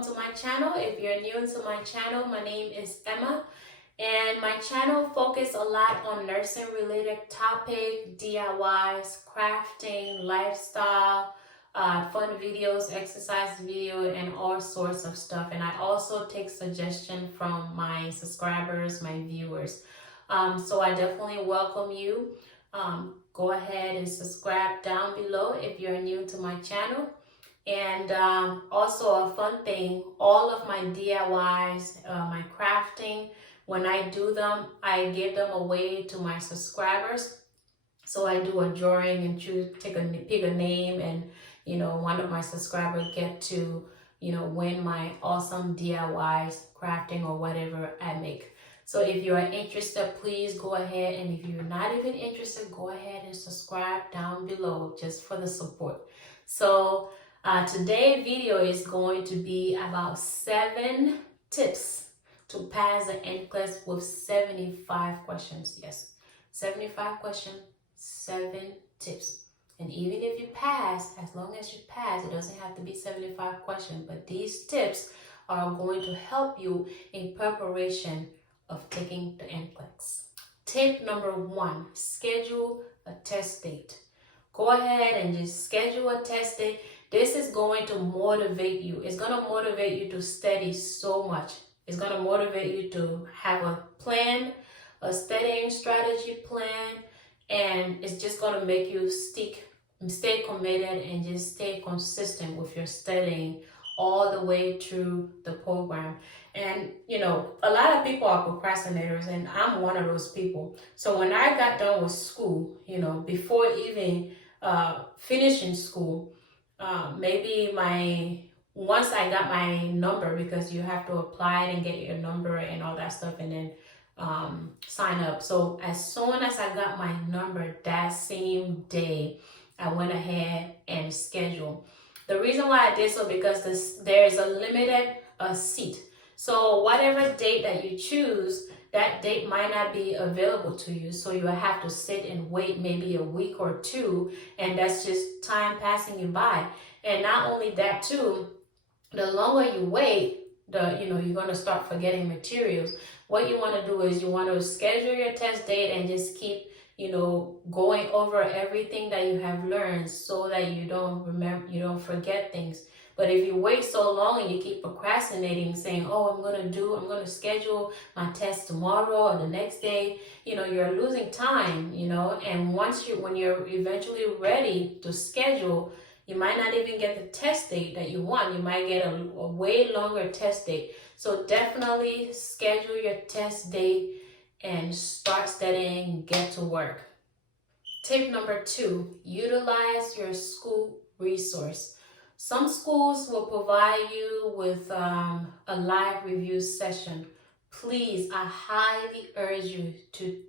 welcome to my channel. If you're new to my channel, my name is Emma, and my channel focuses a lot on nursing related topic, DIYs, crafting, lifestyle, fun videos, exercise video, and all sorts of stuff. And I also take suggestion from my subscribers, my viewers. So I definitely welcome you. Go ahead and subscribe down below if you're new to my channel. And also a fun thing, all of my DIYs, my crafting, when I do them, I give them away to my subscribers. So I do a drawing and pick a name, and one of my subscribers get to win my awesome DIYs, crafting, or whatever I make. So if you are interested, please go ahead, and if you're not even interested, go ahead and subscribe down below just for the support. So today's video is going to be about 7 tips to pass the Nclex with 75 questions. Yes, 75 questions, 7 tips. And even if you pass, as long as you pass, it doesn't have to be 75 questions, but these tips are going to help you in preparation of taking the Nclex. Tip number 1, schedule a test date. Go ahead and just schedule a test date. This is going to motivate you. It's going to motivate you to study so much. It's going to motivate you to have a plan, a studying strategy plan, and it's just going to make you stay committed and just stay consistent with your studying all the way through the program. And a lot of people are procrastinators, and I'm one of those people. So when I got done with school, before even finishing school, maybe once I got my number, because you have to apply and get your number and all that stuff, and then sign up. So as soon as I got my number, that same day, I went ahead and scheduled. The reason why I did so, because there is a limited seat. So whatever date that you choose, that date might not be available to you. So you have to sit and wait maybe a week or 2, and that's just time passing you by. And not only that too, the longer you wait, you're going to start forgetting materials. What you want to do is you want to schedule your test date and just keep going over everything that you have learned, so that you don't forget things. But if you wait so long and you keep procrastinating, saying, oh, I'm going to schedule my test tomorrow or the next day, you're losing time, and when you're eventually ready to schedule, you might not even get the test date that you want. You might get a way longer test date. So definitely schedule your test date and start studying, get to work. Tip number 2, utilize your school resource. Some schools will provide you with a live review session. Please, I highly urge you to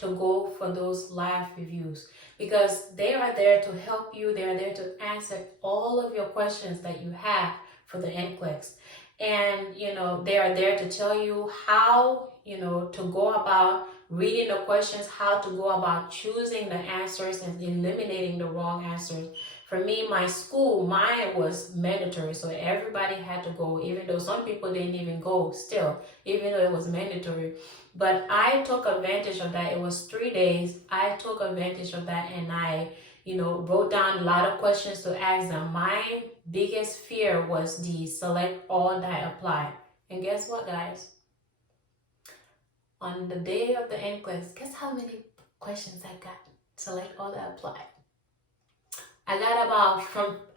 go for those live reviews, because they are there to help you. They are there to answer all of your questions that you have for the Nclex. And, they are there to tell you how, to go about reading the questions, how to go about choosing the answers and eliminating the wrong answers. For me, my school, mine was mandatory, so everybody had to go, even though some people didn't even go still, even though it was mandatory. But I took advantage of that. It was 3 days. I took advantage of that, and I, wrote down a lot of questions to ask them. My biggest fear was the select all that apply. And guess what, guys? On the day of the Nclex, guess how many questions I got? Select all that apply. I got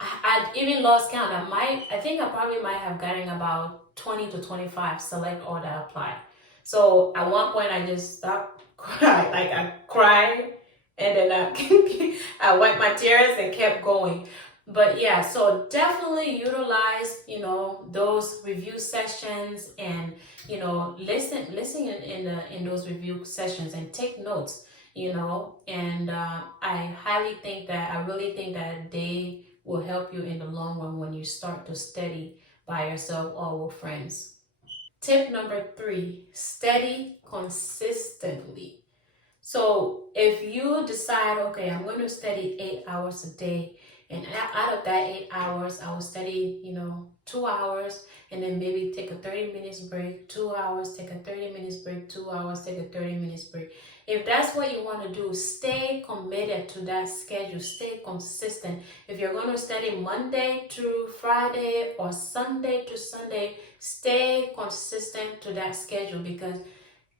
I even lost count. I think I probably might have gotten about 20 to 25 select all that apply. So at one point I just stopped crying. Like I cried, and then I wiped my tears and kept going. But yeah, so definitely utilize, those review sessions, and, listen in those review sessions and take notes. And I really think that they will help you in the long run when you start to study by yourself or with friends. Tip number 3, study consistently. So if you decide, okay, I'm going to study 8 hours a day, And out of that 8 hours, I will study, 2 hours, and then maybe take a 30 minutes break, 2 hours, take a 30 minutes break, 2 hours, take a 30 minutes break. If that's what you want to do, stay committed to that schedule, stay consistent. If you're going to study Monday to Friday or Sunday to Sunday, stay consistent to that schedule, because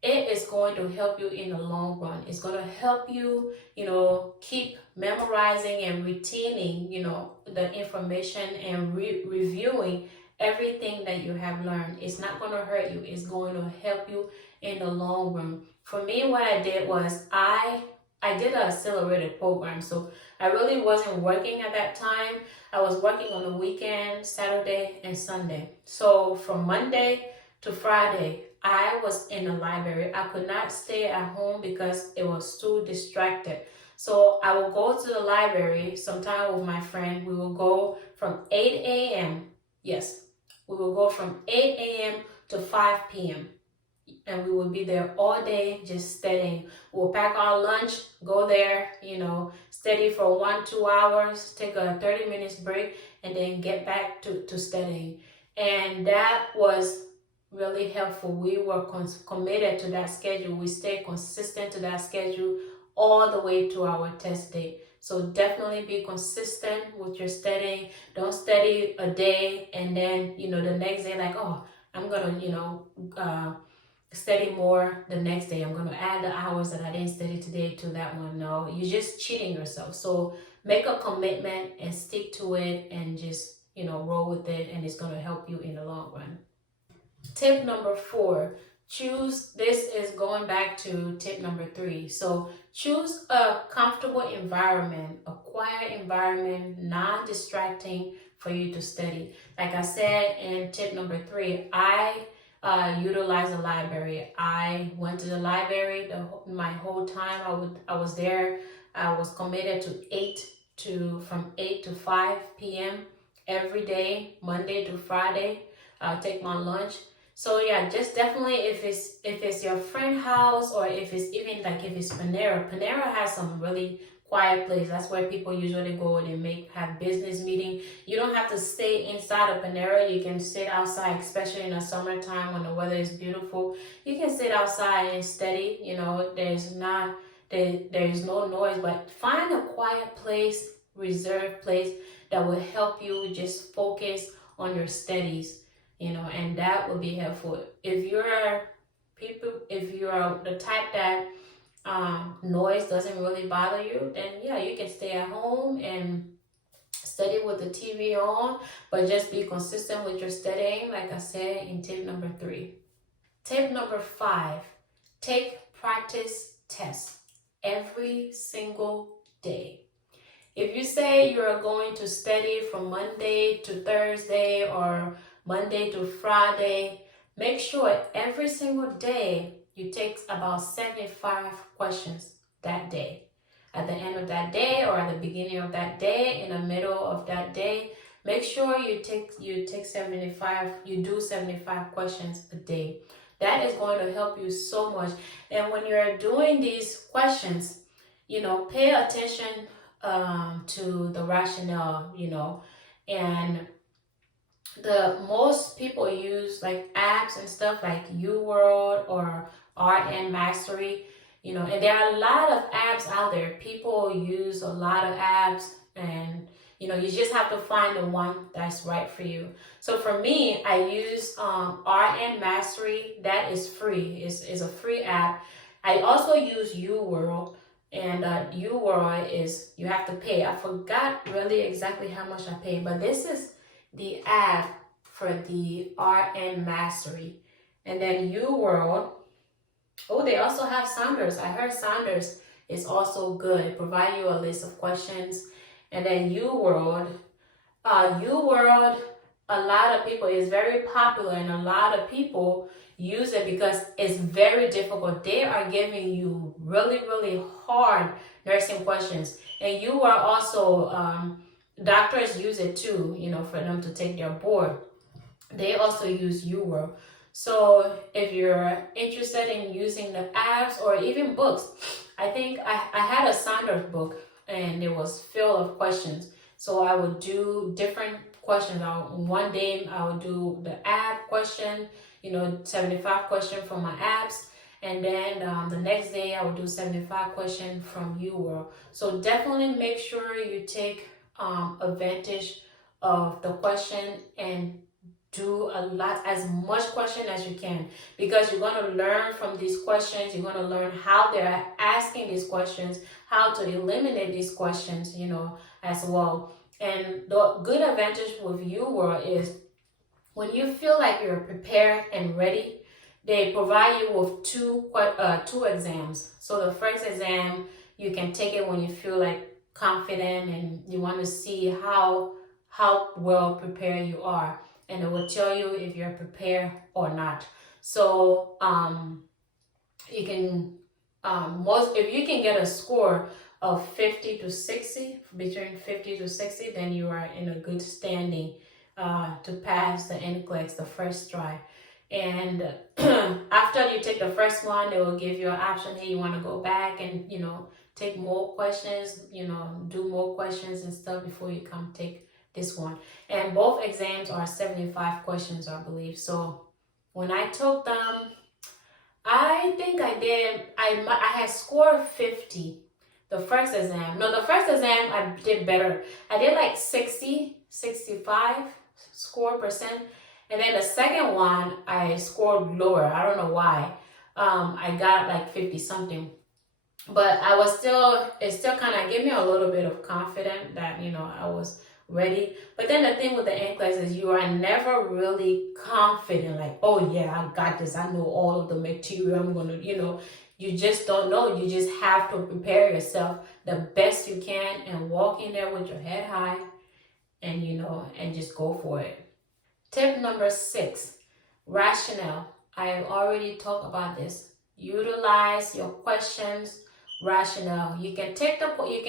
it is going to help you in the long run. It's going to help you, keep memorizing and retaining, the information and reviewing everything that you have learned. It's not going to hurt you. It's going to help you in the long run. For me, what I did was I did an accelerated program. So I really wasn't working at that time. I was working on the weekend, Saturday and Sunday. So from Monday to Friday, I was in the library. I could not stay at home because it was too distracted. So I will go to the library sometime with my friend. We will go from 8 a.m. Yes, we will go from 8 a.m. to 5 p.m. and we will be there all day just studying. We'll pack our lunch, go there, study for 1-2 hours, take a 30 minutes break, and then get back to studying. And that was really helpful. We were committed to that schedule. We stayed consistent to that schedule all the way to our test date. So definitely be consistent with your studying. Don't study a day and then, the next day, like, oh, I'm going to, study more the next day. I'm going to add the hours that I didn't study today to that one. No, you're just cheating yourself. So make a commitment and stick to it and just, roll with it, and it's going to help you in the long run. Tip number 4, this is going back to tip number 3. So choose a comfortable environment, a quiet environment, non-distracting for you to study. Like I said in tip number 3, I utilize the library. I went to the library my whole time I was there. I was committed from 8 to 5 p.m. every day, Monday to Friday. I'll take my lunch. So yeah, just definitely if it's your friend house, or if it's even like if it's Panera has some really quiet place. That's where people usually go and have business meeting. You don't have to stay inside of Panera. You can sit outside, especially in the summertime when the weather is beautiful. You can sit outside and study. There's no noise, but find a quiet place, reserved place that will help you just focus on your studies. And that will be helpful. If you're the type that noise doesn't really bother you, then yeah, you can stay at home and study with the TV on, but just be consistent with your studying, like I said in tip number 3. Tip number 5, take practice tests every single day. If you say you're going to study from Monday to Thursday or Monday to Friday, make sure every single day you take about 75 questions that day. At the end of that day, or at the beginning of that day, in the middle of that day, make sure you do 75 questions a day. That is going to help you so much. And when you're doing these questions, pay attention to the rationale, and the most people use like apps and stuff like UWorld or RN Mastery, and there are a lot of apps out there. People use a lot of apps, and you just have to find the one that's right for you. So for me, I use RN Mastery. That is free. It's a free app. I also use UWorld, and UWorld is you have to pay. I forgot really exactly how much I paid, but this is the app for the RN Mastery. And then UWorld, they also have Saunders. I heard Saunders is also good. It provides you a list of questions. And then UWorld, a lot of people, is very popular, and a lot of people use it because it's very difficult. They are giving you really, really hard nursing questions. And you are also, doctors use it too, for them to take their board. They also use UWorld. So if you're interested in using the apps or even books, I think I had a Saunders book, and it was full of questions. So I would do different questions. One day I would do the ab question, 75 question from my abs. And then the next day I would do 75 question from UWorld. So definitely make sure you take advantage of the question and do as much question as you can, because you're going to learn from these questions. You're going to learn how they're asking these questions, how to eliminate these questions, as well. And the good advantage with UWorld is when you feel like you're prepared and ready, they provide you with two exams. So the first exam, you can take it when you feel like confident and you want to see how well prepared you are, and it will tell you if you're prepared or not. So you can if you can get a score of 50 to 60, between 50 to 60, then you are in a good standing to pass the Nclex the first try. And after you take the first one, they will give you an option. Hey, you want to go back and take more questions, do more questions and stuff before you come take this one. And both exams are 75 questions, I believe. So when I took them, I think I had scored 50 the first exam. No, the first exam I did better. I did like 60, 65 score percent. And then the second one, I scored lower. I don't know why. I got like 50 something. But it still kind of gave me a little bit of confidence that, I was ready. But then the thing with the Nclex is you are never really confident, like, oh yeah, I got this. I know all of the material. I'm going to, you just don't know. You just have to prepare yourself the best you can and walk in there with your head high and, and just go for it. Tip number 6, rationale. I already talked about this. Utilize your questions rationale. You can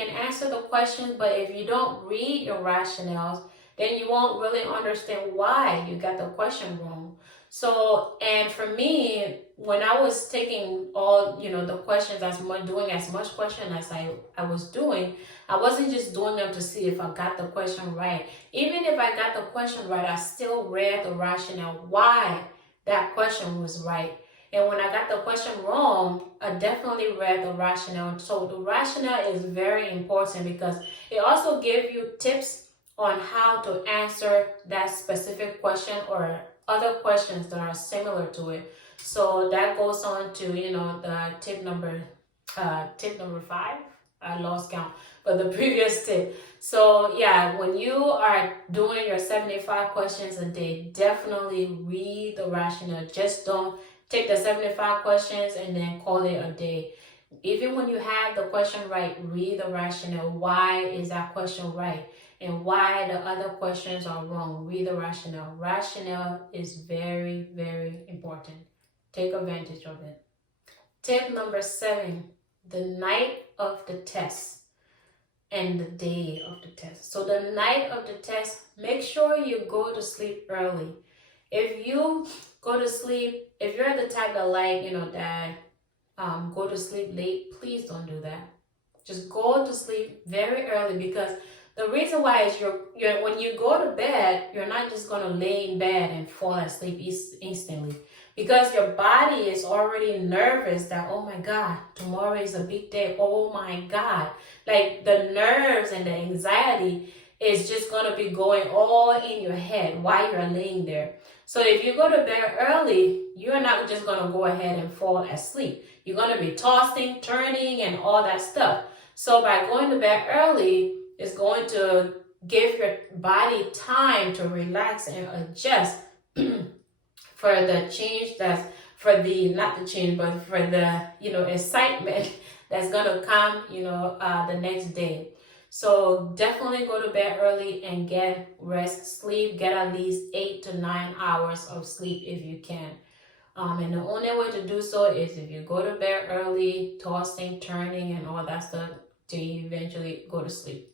answer the questions, but if you don't read your rationales, then you won't really understand why you got the question wrong. So, and for me, when I was taking all, the questions, doing as much question as I was doing, I wasn't just doing them to see if I got the question right. Even if I got the question right, I still read the rationale why that question was right. And when I got the question wrong, I definitely read the rationale. So the rationale is very important because it also gives you tips on how to answer that specific question or other questions that are similar to it. So that goes on to, the tip number 5. I lost count, but the previous tip. So yeah, when you are doing your 75 questions a day, definitely read the rationale. Just don't take the 75 questions and then call it a day. Even when you have the question right, read the rationale. Why is that question right? And why the other questions are wrong. Read the rationale. Rationale is very, very important. Take advantage of it. Tip number 7, the night of the test and the day of the test. So the night of the test, make sure you go to sleep early. If you go to sleep, if you're the type that go to sleep late, please don't do that. Just go to sleep very early, because the reason why is you're when you go to bed, you're not just going to lay in bed and fall asleep instantly, because your body is already nervous that, oh my God, tomorrow is a big day. Oh my God. Like the nerves and the anxiety is just going to be going all in your head while you're laying there. So if you go to bed early, you're not just going to go ahead and fall asleep. You're going to be tossing, turning, and all that stuff. So by going to bed early, it's going to give your body time to relax and adjust for the change for the excitement that's going to come, the next day. So definitely go to bed early and get rest, sleep, get at least 8 to 9 hours of sleep if you can. And the only way to do so is if you go to bed early, tossing, turning, and all that stuff, till you eventually go to sleep.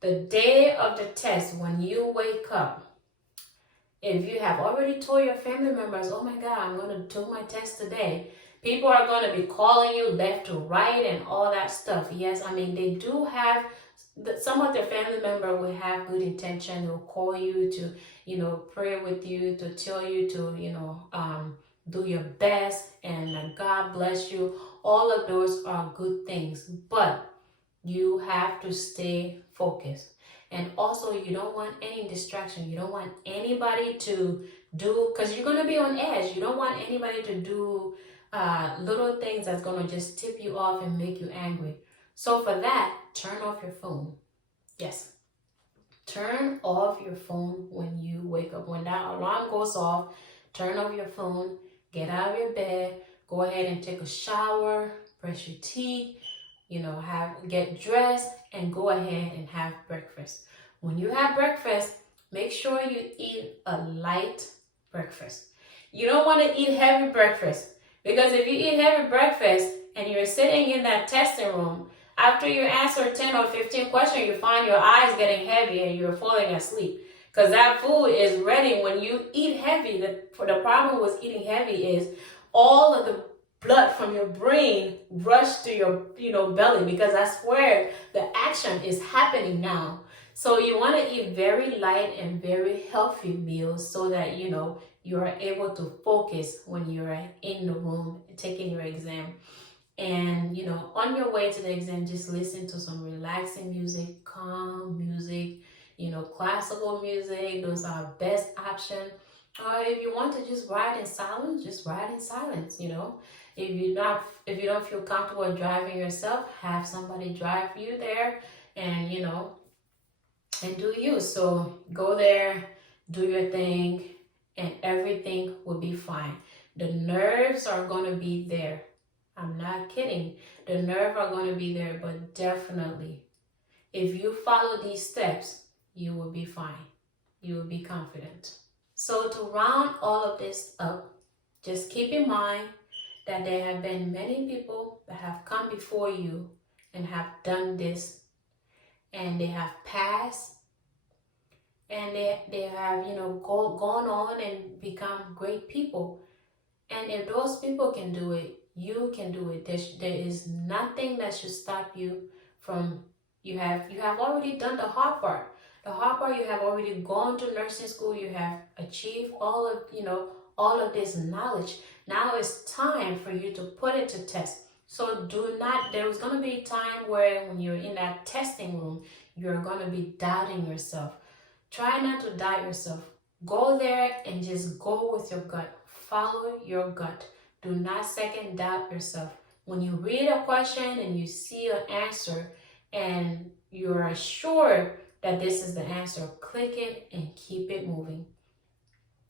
The day of the test, when you wake up, if you have already told your family members, oh my God, I'm going to do my test today, people are going to be calling you left to right and all that stuff. Yes, I mean, they do have some of their family member will have good intention. They'll call you to, pray with you, to tell you to, do your best and God bless you. All of those are good things, but you have to stay focused. And also, you don't want any distraction. You don't want anybody to do, because you're going to be on edge. You don't want anybody to do little things that's going to just tip you off and make you angry. So for that, turn off your phone. Yes. Turn off your phone when you wake up. When that alarm goes off, turn off your phone, get out of your bed, go ahead and take a shower, brush your teeth, get dressed, and go ahead and have breakfast. When you have breakfast, make sure you eat a light breakfast. You don't want to eat heavy breakfast, because if you eat heavy breakfast and you're sitting in that testing room, after you answer 10 or 15 questions, you find your eyes getting heavy and you're falling asleep. Because that food is ready. When you eat heavy, the problem with eating heavy is all of the blood from your brain rush to your belly, because that's where the action is happening now. So you want to eat very light and very healthy meals so that you are able to focus when you're in the room taking your exam. And on your way to the exam, just listen to some relaxing music, calm music, classical music. Those are best option. Or if you want to just ride in silence, just ride in silence. If you don't feel comfortable driving yourself, have somebody drive you there, and and do you. So go there, do your thing, and everything will be fine. The nerves are going to be there. I'm not kidding. The nerves are going to be there, but definitely, if you follow these steps, you will be fine. You will be confident. So to round all of this up, just keep in mind that there have been many people that have come before you and have done this, and they have passed, and they have gone on and become great people. And if those people can do it, you can do it. There is nothing that should stop you from. You have already done the hard part. The hard part, you have already gone to nursing school. You have achieved all of this knowledge. Now it's time for you to put it to test. So there's going to be a time where when you're in that testing room, you're going to be doubting yourself. Try not to doubt yourself. Go there and just go with your gut. Follow your gut. Do not second doubt yourself. When you read a question and you see an answer and you're sure that this is the answer, click it and keep it moving.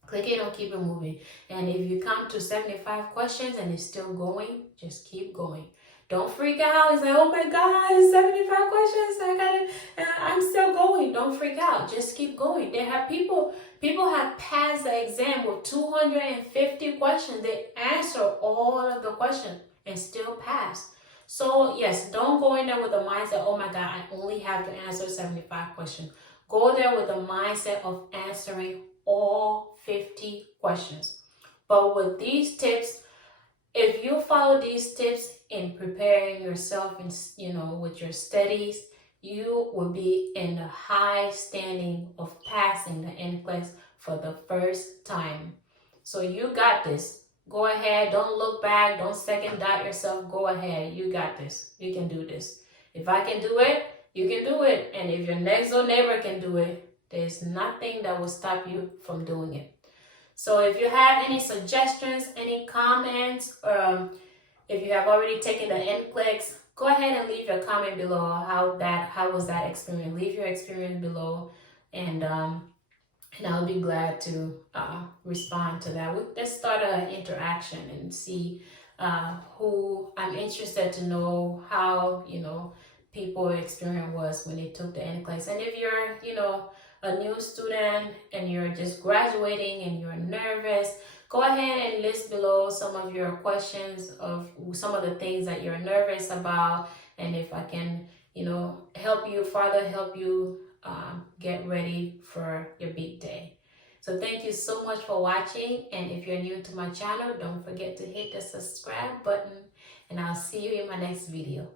Click it and keep it moving. And if you come to 75 questions and it's still going, just keep going. Don't freak out and say, oh my God, it's 75 questions. I'm still going. Don't freak out. Just keep going. They have people have passed the exam with 250 questions. They answer all of the questions and still pass. So yes, don't go in there with the mindset, oh my God, I only have to answer 75 questions. Go there with the mindset of answering all 50 questions. But with these tips, if you follow these tips in preparing yourself and with your studies, you will be in the high standing of passing the Nclex for the first time. So you got this. Go ahead. Don't look back. Don't second doubt yourself. Go ahead. You got this. You can do this. If I can do it, you can do it. And if your next door neighbor can do it, there's nothing that will stop you from doing it. So if you have any suggestions, any comments, if you have already taken the Nclex, go ahead and leave your comment below. How was that experience? Leave your experience below, and I'll be glad to respond to that. Let's start an interaction and see who. I'm interested to know how people's experience was when they took the Nclex. And if you're a new student and you're just graduating and you're nervous, go ahead and list below some of your questions of some of the things that you're nervous about, and if I can help you get ready for your big day. So thank you so much for watching, and if you're new to my channel, don't forget to hit the subscribe button, and I'll see you in my next video.